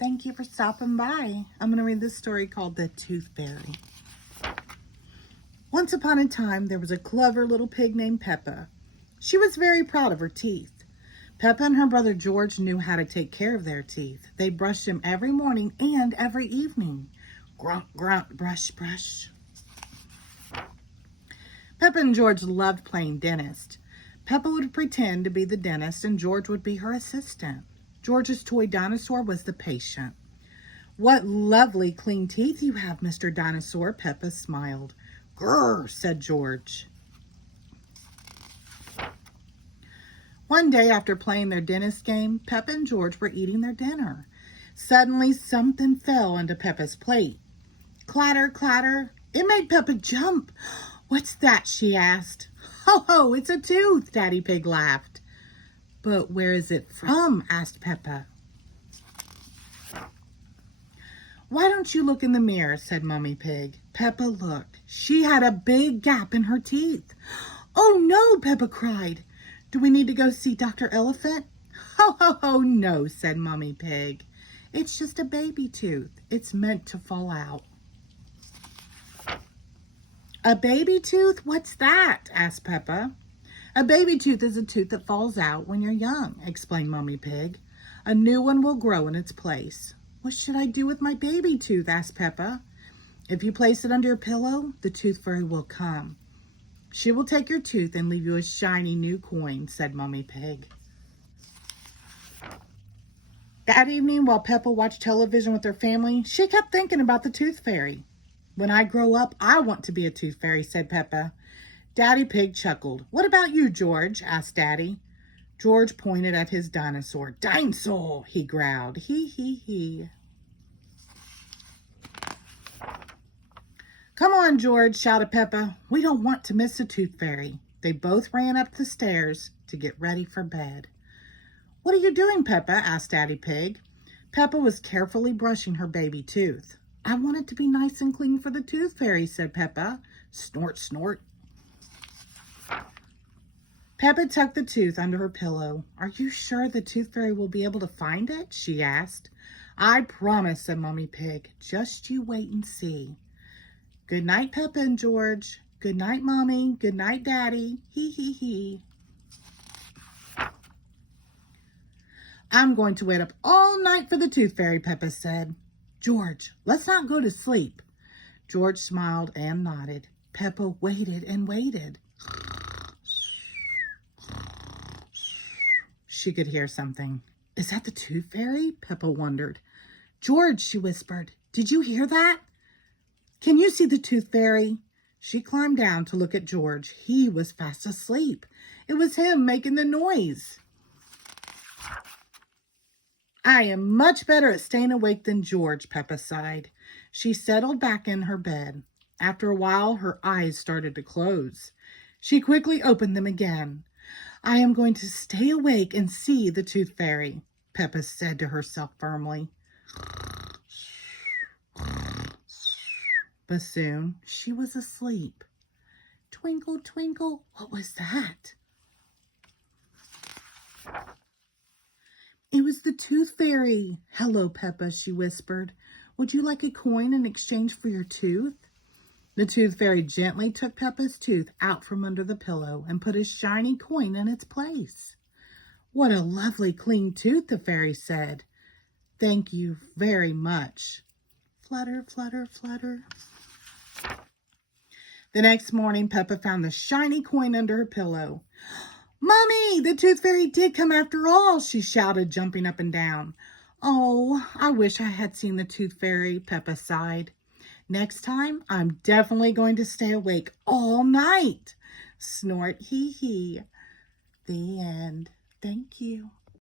Thank you for stopping by. I'm going to read this story called The Tooth Fairy. Once upon a time, there was a clever little pig named Peppa. She was very proud of her teeth. Peppa and her brother George knew how to take care of their teeth. They brushed them every morning and every evening. Grunt, grunt, brush, brush. Peppa and George loved playing dentist. Peppa would pretend to be the dentist and George would be her assistant. George's toy dinosaur was the patient. "What lovely clean teeth you have, Mr. Dinosaur," Peppa smiled. "Grrr," said George. One day after playing their dentist game, Peppa and George were eating their dinner. Suddenly, something fell onto Peppa's plate. Clatter, clatter. It made Peppa jump. "What's that?" she asked. "Ho, ho, it's a tooth," Daddy Pig laughed. "But where is it from?" asked Peppa. "Why don't you look in the mirror?" said Mummy Pig. Peppa looked. She had a big gap in her teeth. "Oh no," Peppa cried. "Do we need to go see Dr. Elephant?" "Ho, ho, ho, no," said Mummy Pig. "It's just a baby tooth. It's meant to fall out." "A baby tooth? What's that?" asked Peppa. "A baby tooth is a tooth that falls out when you're young," explained Mummy Pig. "A new one will grow in its place." "What should I do with my baby tooth?" asked Peppa. "If you place it under your pillow, the tooth fairy will come. She will take your tooth and leave you a shiny new coin," said Mummy Pig. That evening, while Peppa watched television with her family, she kept thinking about the tooth fairy. "When I grow up, I want to be a tooth fairy," said Peppa. Daddy Pig chuckled. "What about you, George?" asked Daddy. George pointed at his dinosaur. "Dinosaur," he growled. "Hee, hee, hee." "Come on, George," shouted Peppa. "We don't want to miss the tooth fairy." They both ran up the stairs to get ready for bed. "What are you doing, Peppa?" asked Daddy Pig. Peppa was carefully brushing her baby tooth. "I want it to be nice and clean for the tooth fairy," said Peppa. Snort, snort. Peppa tucked the tooth under her pillow. "Are you sure the tooth fairy will be able to find it?" she asked. "I promise," said Mummy Pig. "Just you wait and see." "Good night, Peppa and George." "Good night, Mommy." "Good night, Daddy." Hee, hee, hee. "I'm going to wait up all night for the tooth fairy," Peppa said. "George, let's not go to sleep." George smiled and nodded. Peppa waited and waited. She could hear something. "Is that the tooth fairy?" Peppa wondered. "George," she whispered, "did you hear that? Can you see the tooth fairy?" She climbed down to look at George. He was fast asleep. It was him making the noise. "I am much better at staying awake than George," Peppa sighed. She settled back in her bed. After a while, her eyes started to close. She quickly opened them again. "I am going to stay awake and see the tooth fairy," Peppa said to herself firmly. But soon she was asleep. Twinkle, twinkle, what was that? It was the tooth fairy. "Hello, Peppa," she whispered. "Would you like a coin in exchange for your tooth?" The tooth fairy gently took Peppa's tooth out from under the pillow and put a shiny coin in its place. "What a lovely clean tooth," the fairy said. "Thank you very much." Flutter, flutter, flutter. The next morning, Peppa found the shiny coin under her pillow. "Mommy, the tooth fairy did come after all," she shouted, jumping up and down. "Oh, I wish I had seen the tooth fairy," Peppa sighed. "Next time, I'm definitely going to stay awake all night." Snort, hee hee. The end. Thank you.